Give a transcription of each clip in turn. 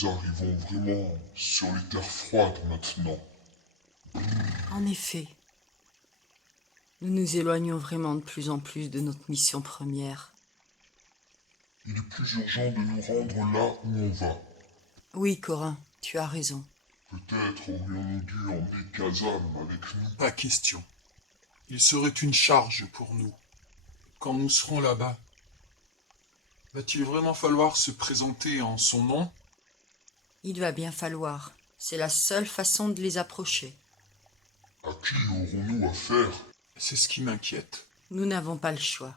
Nous arrivons vraiment sur les terres froides maintenant. En effet, nous nous éloignons vraiment de plus en plus de notre mission première. Il est plus urgent de nous rendre là où on va. Oui, Corin, tu as raison. Peut-être aurions-nous dû emmener Kazam avec nous. Pas question. Il serait une charge pour nous. Quand nous serons là-bas, va-t-il vraiment falloir se présenter en son nom? Il va bien falloir. C'est la seule façon de les approcher. À qui aurons-nous affaire? C'est ce qui m'inquiète. Nous n'avons pas le choix.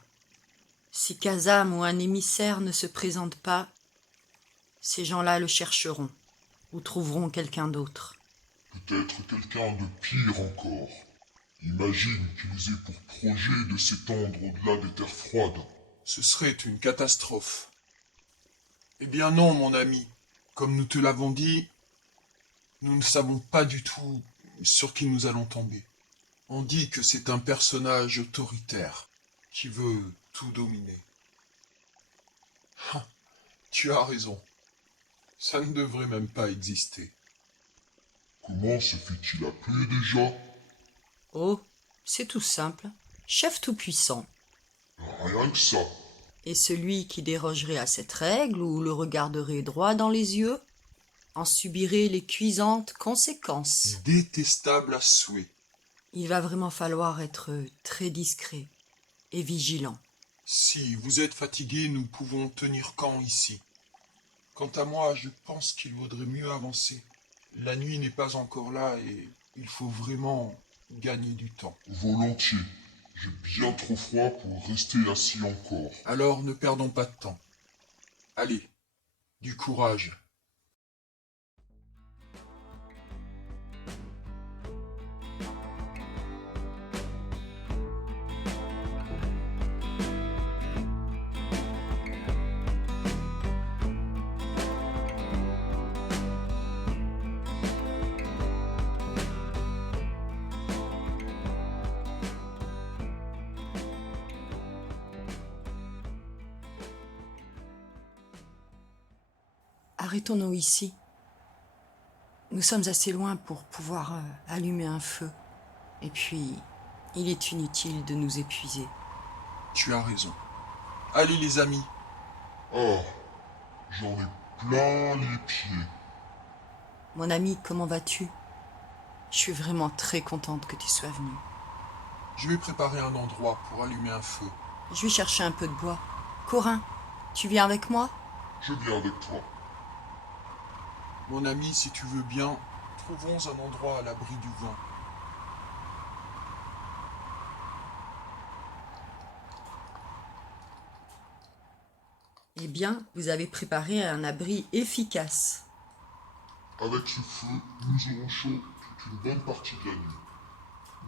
Si Kazam ou un émissaire ne se présente pas, ces gens-là le chercheront ou trouveront quelqu'un d'autre. Peut-être quelqu'un de pire encore. Imagine qu'ils aient pour projet de s'étendre au-delà des terres froides. Ce serait une catastrophe. Eh bien non, mon ami. Comme nous te l'avons dit, nous ne savons pas du tout sur qui nous allons tomber. On dit que c'est un personnage autoritaire qui veut tout dominer. Ah, tu as raison. Ça ne devrait même pas exister. Comment se fait-il appeler déjà? Oh, c'est tout simple. Chef tout-puissant. Rien que ça. Et celui qui dérogerait à cette règle ou le regarderait droit dans les yeux en subirait les cuisantes conséquences. Détestable à souhait. Il va vraiment falloir être très discret et vigilant. Si vous êtes fatigué, nous pouvons tenir camp ici. Quant à moi, je pense qu'il vaudrait mieux avancer. La nuit n'est pas encore là et il faut vraiment gagner du temps. Volontiers. J'ai bien trop froid pour rester assis encore. Alors ne perdons pas de temps. Allez, du courage. Arrêtons-nous ici. Nous sommes assez loin pour pouvoir allumer un feu. Et puis, il est inutile de nous épuiser. Tu as raison. Allez les amis, Ah, j'en ai plein les pieds. Mon ami, comment vas-tu? Je suis vraiment très contente que tu sois venu. je vais préparer un endroit pour allumer un feu. Je vais chercher un peu de bois. Corin, tu viens avec moi? Je viens avec toi. Mon ami, si tu veux bien, trouvons un endroit à l'abri du vent. Eh bien, vous avez préparé un abri efficace. Avec ce feu, nous aurons chaud toute une bonne partie de la nuit.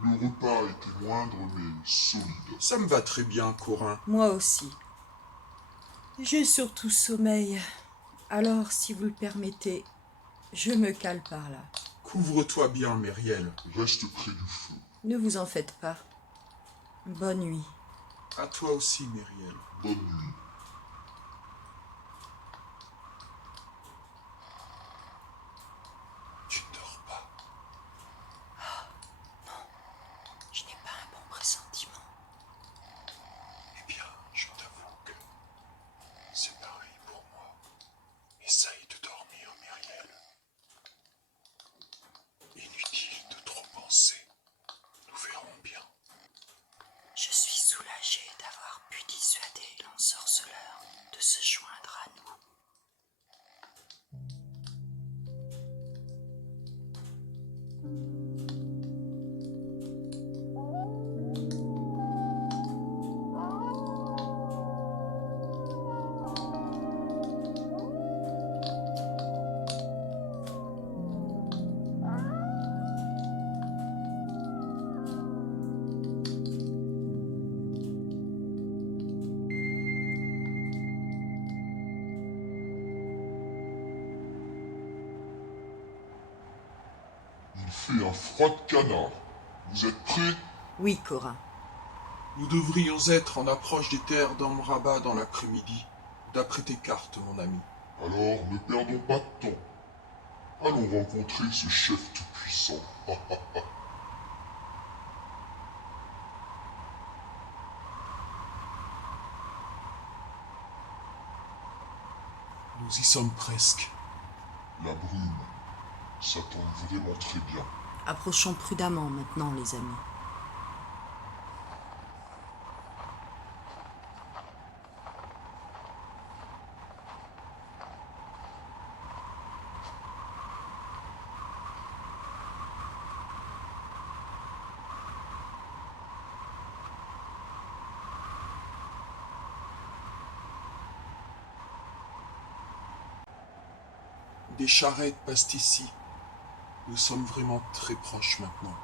Le repas était moindre mais solide. Ça me va très bien, Corin. Moi aussi. J'ai surtout sommeil. Alors, si vous le permettez, je me cale par là. Couvre-toi bien, Myriel. Reste près du feu. Ne vous en faites pas. Bonne nuit. À toi aussi, Myriel. Bonne nuit. Tu ne dors pas. Je n'ai pas un bon pressentiment. Eh bien, je t'avoue que c'est pareil pour moi. Essaye de dormir, Myriel. Inutile de trop penser. Nous verrons bien. Je suis soulagée d'avoir pu dissuader l'ensorceleur de se joindre à nous. Il fait un froid de canard. Vous êtes prêts? Oui, Corin. Nous devrions être en approche des terres d'Amraba dans l'après-midi, d'après tes cartes, mon ami. Alors ne perdons pas de temps. Allons rencontrer ce chef tout-puissant. Nous y sommes presque. La brume, ça tombe vraiment très bien. Approchons prudemment maintenant, les amis. Des charrettes passent ici. Nous sommes vraiment très proches maintenant.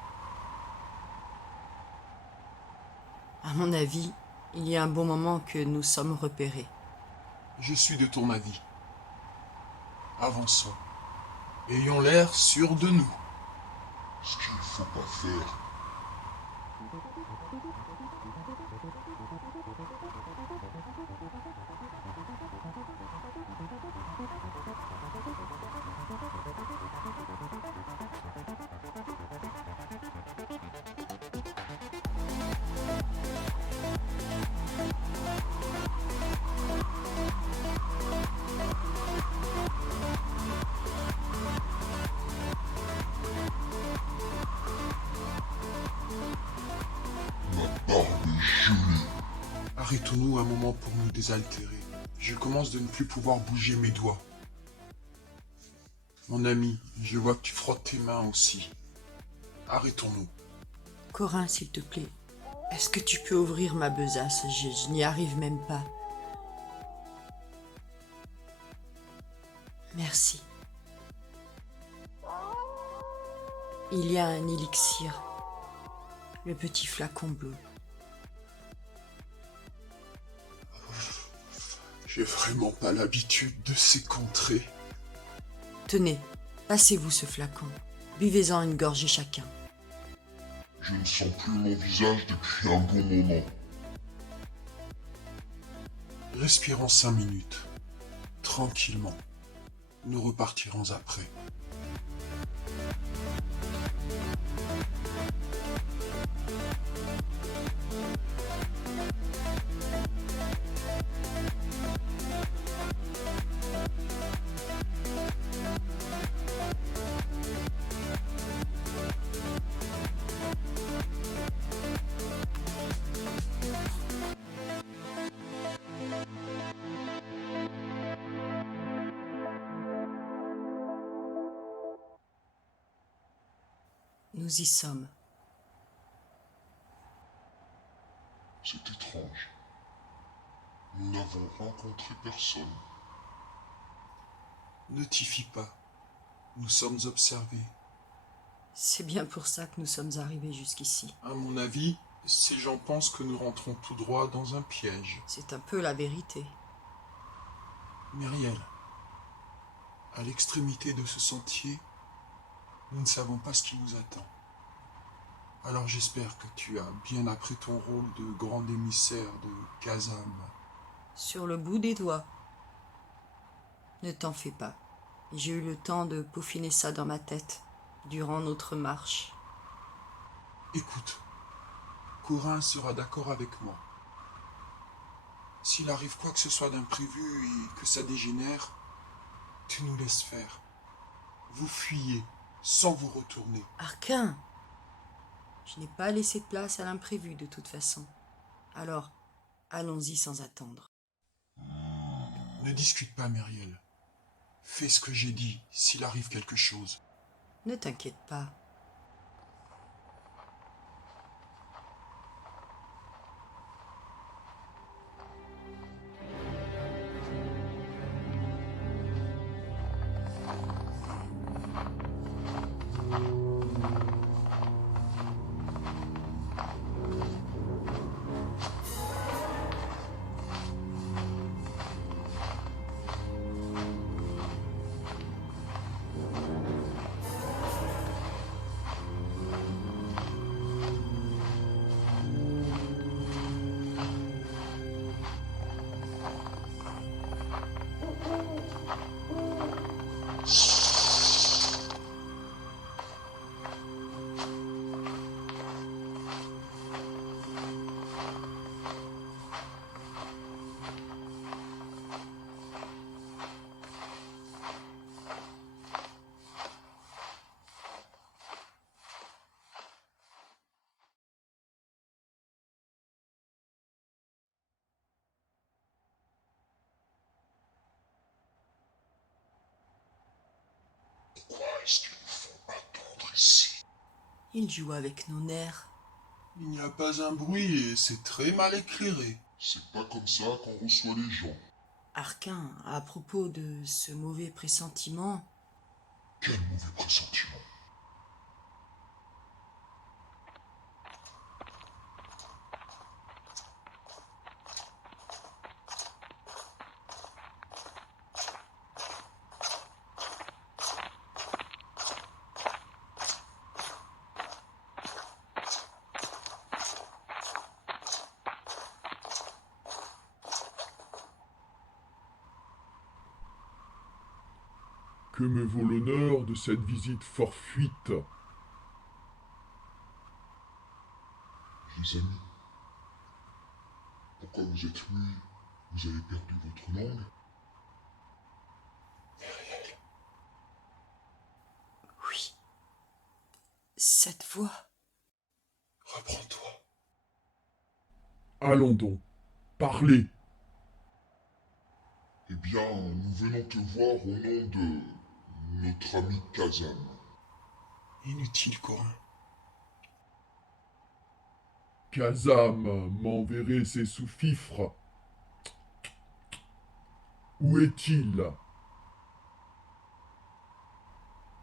À mon avis, il y a un bon moment que nous sommes repérés. Je suis de ton avis. Avançons. Ayons l'air sûrs de nous. Ce qu'il ne faut pas faire, ma barbe est gelée. Arrêtons-nous un moment pour nous désaltérer. Je commence de ne plus pouvoir bouger mes doigts. Mon ami, je vois que tu frottes tes mains aussi. Arrêtons-nous. Corin, s'il te plaît, est-ce que tu peux ouvrir ma besace? Je n'y arrive même pas. Merci. Il y a un élixir. Le petit flacon bleu. J'ai vraiment pas l'habitude de ces contrées. Tenez, passez-vous ce flacon. Buvez-en une gorgée chacun. Je ne sens plus mon visage depuis un bon moment. Respirons 5 minutes. Tranquillement. Nous repartirons après. Nous y sommes. C'est étrange. Nous n'avons rencontré personne. Ne t'y fie pas. Nous sommes observés. C'est bien pour ça que nous sommes arrivés jusqu'ici. À mon avis, ces gens pensent que nous rentrons tout droit dans un piège. C'est un peu la vérité. Myriel, à l'extrémité de ce sentier, nous ne savons pas ce qui nous attend. Alors j'espère que tu as bien appris ton rôle de grand émissaire de Kazam. Sur le bout des doigts. Ne t'en fais pas. J'ai eu le temps de peaufiner ça dans ma tête durant notre marche. Écoute, Corin sera d'accord avec moi. S'il arrive quoi que ce soit d'imprévu et que ça dégénère, tu nous laisses faire. Vous fuyez sans vous retourner. Arquin! Je n'ai pas laissé de place à l'imprévu de toute façon. Alors, allons-y sans attendre. Ne discute pas, Myriel. Fais ce que j'ai dit s'il arrive quelque chose. Ne t'inquiète pas. Qu'est-ce qu'ils nous font attendre ici? Il joue avec nos nerfs. Il n'y a pas un bruit et c'est très mal éclairé. C'est pas comme ça qu'on reçoit les gens. Arquin, à propos de ce mauvais pressentiment, Quel mauvais pressentiment. Que me vaut l'honneur de cette visite fortuite? Les amis, pourquoi vous êtes venus? Vous avez perdu votre langue? oui, cette voix, Reprends-toi. Allons donc, parlez. Eh bien, nous venons te voir au nom de notre ami Kazan. Inutile, Corin. Kazam m'enverrait ses sous-fifres. Où est-il?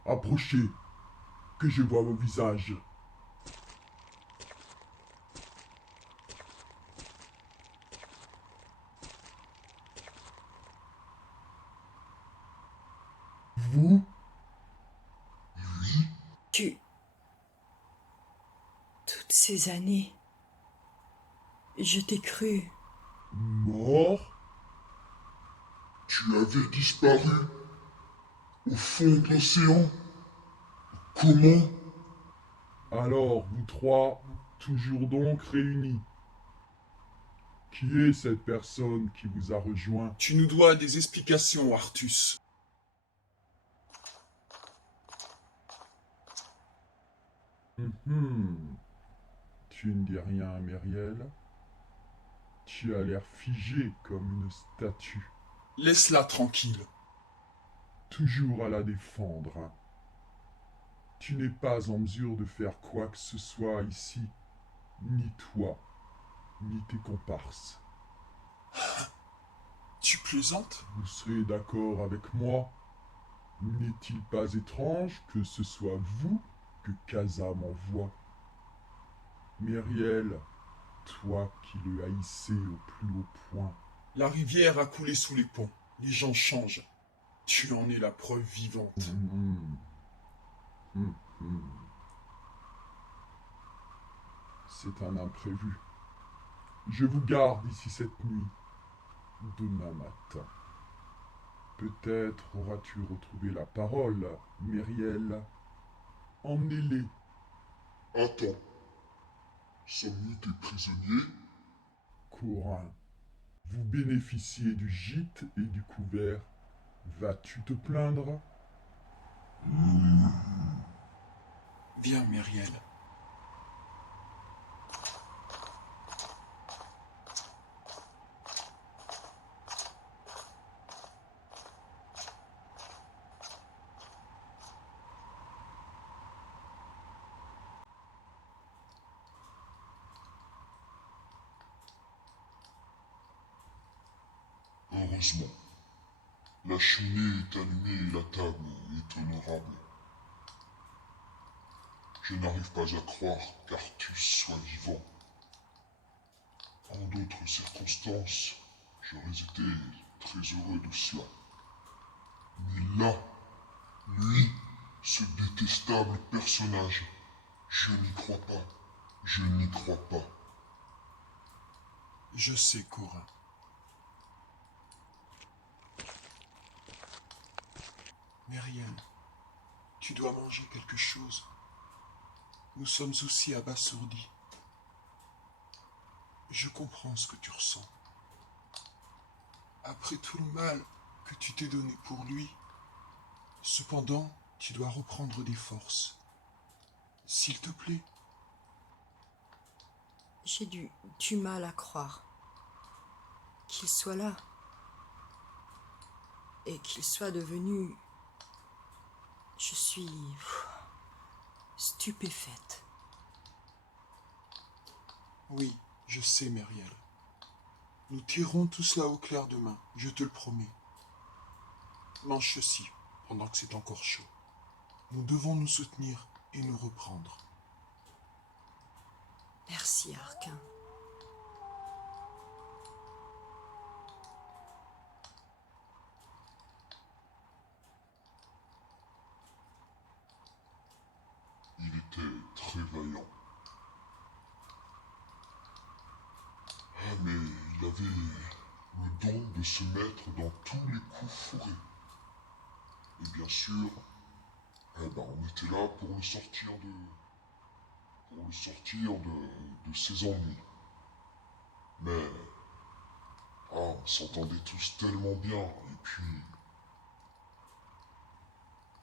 Approchez, que je vois vos visages. Vous? tu... Toutes ces années, je t'ai cru. Mort? Tu avais disparu au fond de l'océan. Comment? Alors, vous trois, toujours donc réunis. Qui est cette personne qui vous a rejoint? Tu nous dois des explications, Artus. Mhm. Tu ne dis rien, Myriel. Tu as l'air figé comme une statue. Laisse-la tranquille. Toujours à la défendre. Hein. Tu n'es pas en mesure de faire quoi que ce soit ici. Ni toi, ni tes comparses. Tu plaisantes? Vous serez d'accord avec moi? N'est-il pas étrange que ce soit vous que Kaza m'envoie? Myriel, toi qui le haïssais au plus haut point. La rivière a coulé sous les ponts. Les gens changent. Tu en es la preuve vivante. Mhm. Mhm. C'est un imprévu. Je vous garde ici cette nuit. Demain matin. Peut-être auras-tu retrouvé la parole, Myriel. Emmenez-les. Attends. Sommes-nous tes prisonniers? Corin, vous bénéficiez du gîte et du couvert. Vas-tu te plaindre? Viens, Myriel. Heureusement. La cheminée est allumée et la table est honorable. Je n'arrive pas à croire qu'Artus soit vivant. En d'autres circonstances, j'aurais été très heureux de cela. Mais là, lui, ce détestable personnage, je n'y crois pas. Je n'y crois pas. Je sais, Corin. Myriel, tu dois manger quelque chose. Nous sommes aussi abasourdis. Je comprends ce que tu ressens. Après tout le mal que tu t'es donné pour lui, cependant, tu dois reprendre des forces. S'il te plaît. J'ai du mal à croire qu'il soit là et qu'il soit devenu Je suis stupéfaite. Oui, je sais, Myriel. Nous tirerons tout cela au clair demain, je te le promets. Mange ceci, pendant que c'est encore chaud. Nous devons nous soutenir et nous reprendre. Merci, Arquin. Il était très vaillant. Ah, mais il avait le don de se mettre dans tous les coups fourrés. Et bien sûr, on était là pour le sortir de ses ennuis. Mais, on s'entendait tous tellement bien. Et puis,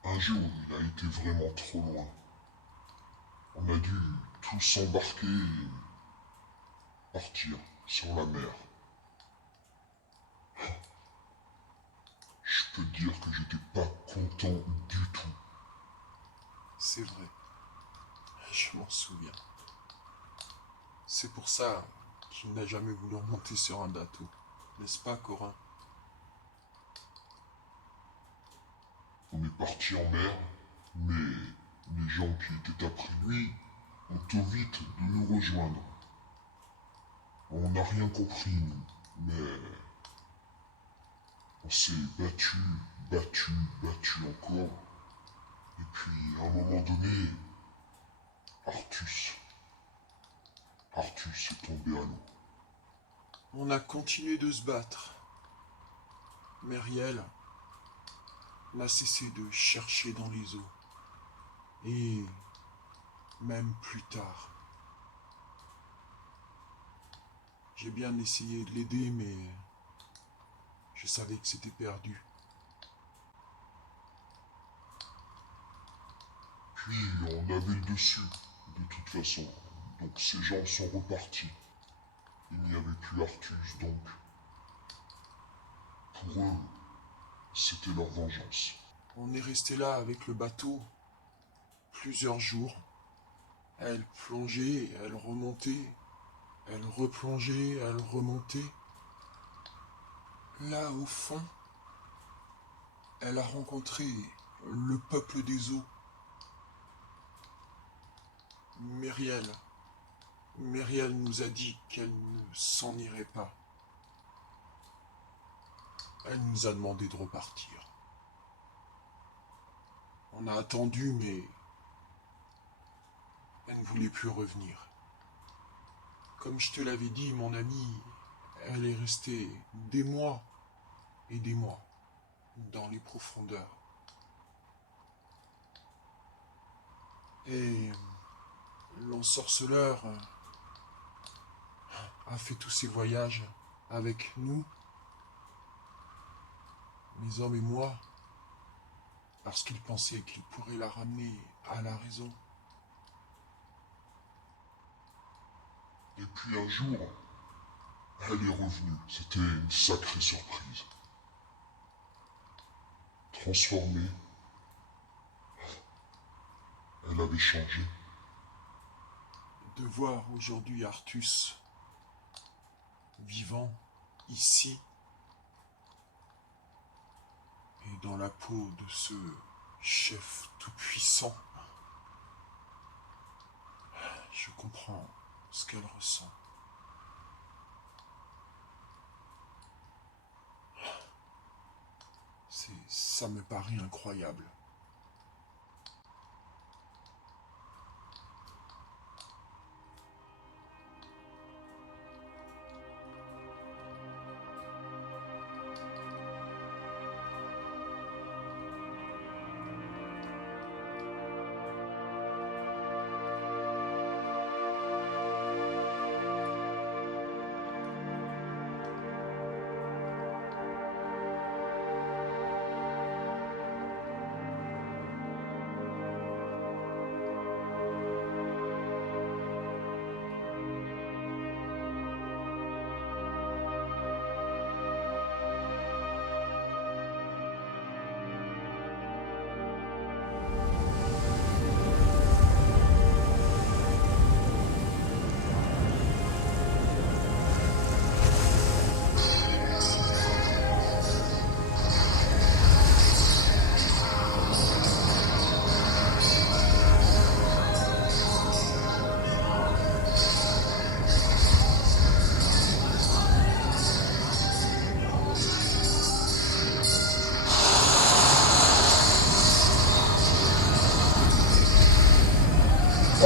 un jour, il a été vraiment trop loin. On a dû tous embarquer et partir sur la mer. Je peux te dire que j'étais pas content du tout. C'est vrai, je m'en souviens. C'est pour ça qu'il n'a jamais voulu remonter sur un bateau. N'est-ce pas, Corin? On est parti en mer, mais les gens qui étaient après lui ont tout vite de nous rejoindre. On n'a rien compris, nous, mais on s'est battu, battu encore. Et puis, à un moment donné, Artus est tombé à l'eau. On a continué de se battre. Myriel n'a cessé de chercher dans les eaux. Et même plus tard. J'ai bien essayé de l'aider, mais je savais que c'était perdu. Puis, on avait le dessus, de toute façon. Donc, ces gens sont repartis. Il n'y avait plus Artus, donc, pour eux, c'était leur vengeance. On est resté là avec le bateau plusieurs jours. Elle plongeait, elle remontait, elle replongeait, elle remontait. Là, au fond, elle a rencontré le peuple des eaux. Myriel. Myriel nous a dit qu'elle ne s'en irait pas. Elle nous a demandé de repartir. On a attendu, mais elle ne voulait plus revenir. Comme je te l'avais dit, mon ami, elle est restée des mois et des mois dans les profondeurs. Et l'ensorceleur a fait tous ses voyages avec nous, mes hommes et moi, parce qu'il pensait qu'il pourrait la ramener à la raison. Et puis un jour, elle est revenue. C'était une sacrée surprise. Transformée, elle avait changé. De voir aujourd'hui Artus vivant ici et dans la peau de ce chef tout-puissant, je comprends ce qu'elle ressent. Ça me paraît incroyable.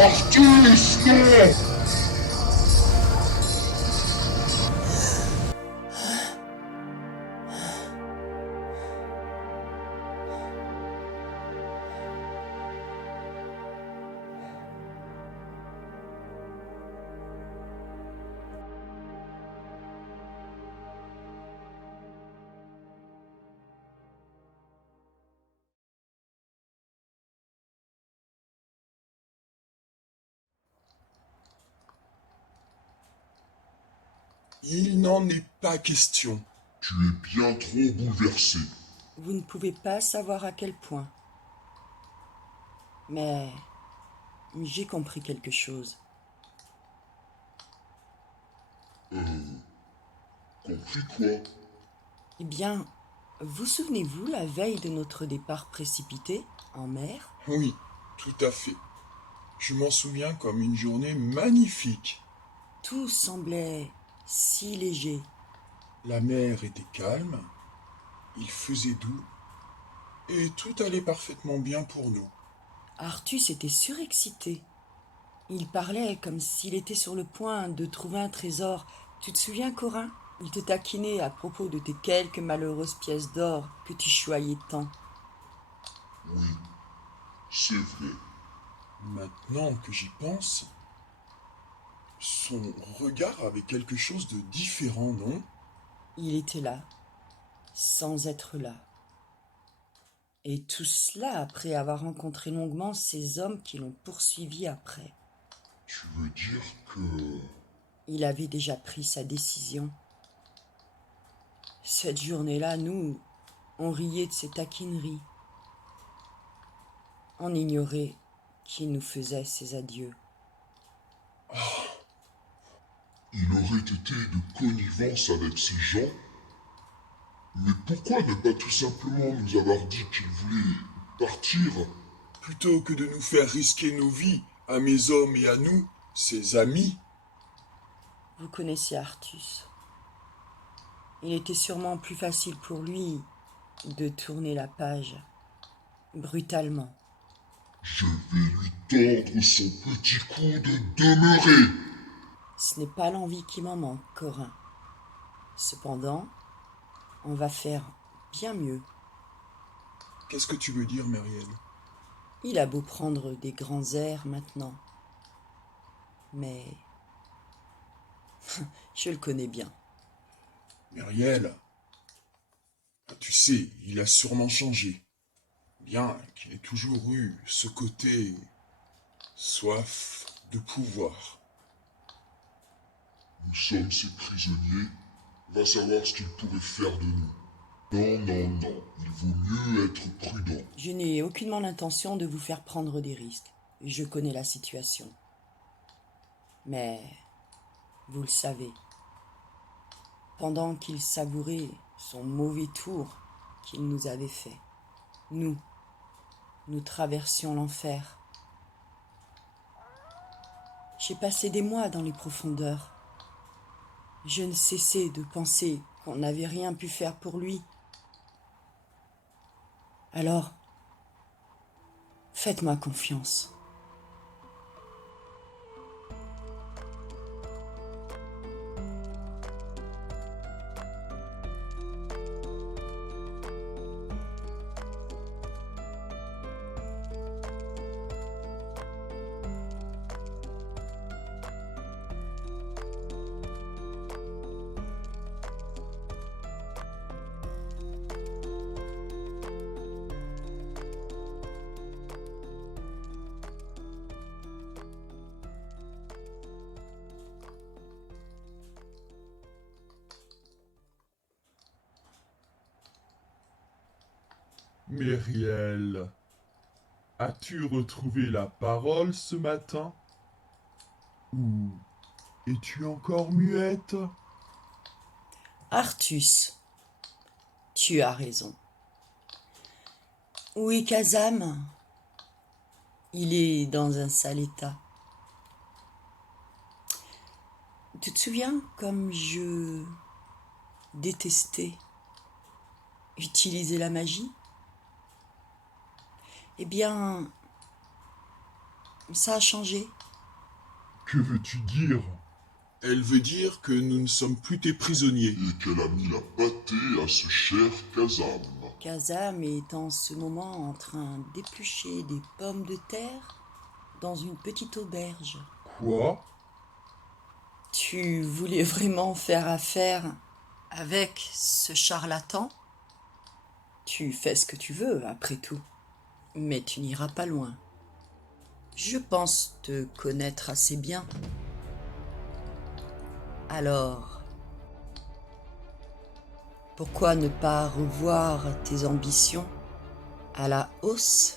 Artus, non! Il n'en est pas question. Tu es bien trop bouleversé. Vous ne pouvez pas savoir à quel point. Mais j'ai compris quelque chose. Compris quoi? Eh bien, vous souvenez-vous la veille de notre départ précipité en mer? Oui, tout à fait. Je m'en souviens comme une journée magnifique. Tout semblait si léger. La mer était calme, il faisait doux, et tout allait parfaitement bien pour nous. Artus était surexcité. Il parlait comme s'il était sur le point de trouver un trésor. Tu te souviens, Corin? Il te taquinait à propos de tes quelques malheureuses pièces d'or que tu choyais tant. Oui, c'est vrai. Maintenant que j'y pense, son regard avait quelque chose de différent, non? Il était là, sans être là. Et tout cela après avoir rencontré longuement ces hommes qui l'ont poursuivi après. Tu veux dire que... Il avait déjà pris sa décision. Cette journée-là, nous, on riait de ses taquineries. On ignorait qu'il nous faisait ses adieux. Il aurait été de connivence avec ces gens? Mais pourquoi ne pas tout simplement nous avoir dit qu'il voulait partir? Plutôt que de nous faire risquer nos vies à mes hommes et à nous, ses amis. Vous connaissez Artus. Il était sûrement plus facile pour lui de tourner la page brutalement. Je vais lui tordre son petit cou de demeurer. Ce n'est pas l'envie qui m'en manque, Corin. Cependant, on va faire bien mieux. Qu'est-ce que tu veux dire, Myriel? Il a beau prendre des grands airs maintenant, mais je le connais bien. Myriel, tu sais, il a sûrement changé. Bien qu'il ait toujours eu ce côté soif de pouvoir. Nous sommes ses prisonniers. Va savoir ce qu'il pourrait faire de nous. Non, non, non. Il vaut mieux être prudent. Je n'ai aucunement l'intention de vous faire prendre des risques. Je connais la situation. Mais, vous le savez, pendant qu'il savourait son mauvais tour qu'il nous avait fait, nous traversions l'enfer. J'ai passé des mois dans les profondeurs. Je ne cessais de penser qu'on n'avait rien pu faire pour lui. Alors, faites-moi confiance. Myriel, as-tu retrouvé la parole ce matin? Ou es-tu encore muette? Artus, tu as raison. Où est Kazam? Il est dans un sale état. Tu te souviens comme je détestais utiliser la magie? Eh bien, Ça a changé. Que veux-tu dire? Elle veut dire que nous ne sommes plus tes prisonniers. Et qu'elle a mis la pâtée à ce cher Kazam. Kazam est en ce moment en train d'éplucher des pommes de terre dans une petite auberge. Quoi? Tu voulais vraiment faire affaire avec ce charlatan? Tu fais ce que tu veux, après tout. Mais tu n'iras pas loin. Je pense te connaître assez bien. Alors, pourquoi ne pas revoir tes ambitions à la hausse?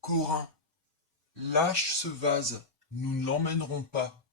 Corin, lâche ce vase, nous ne l'emmènerons pas.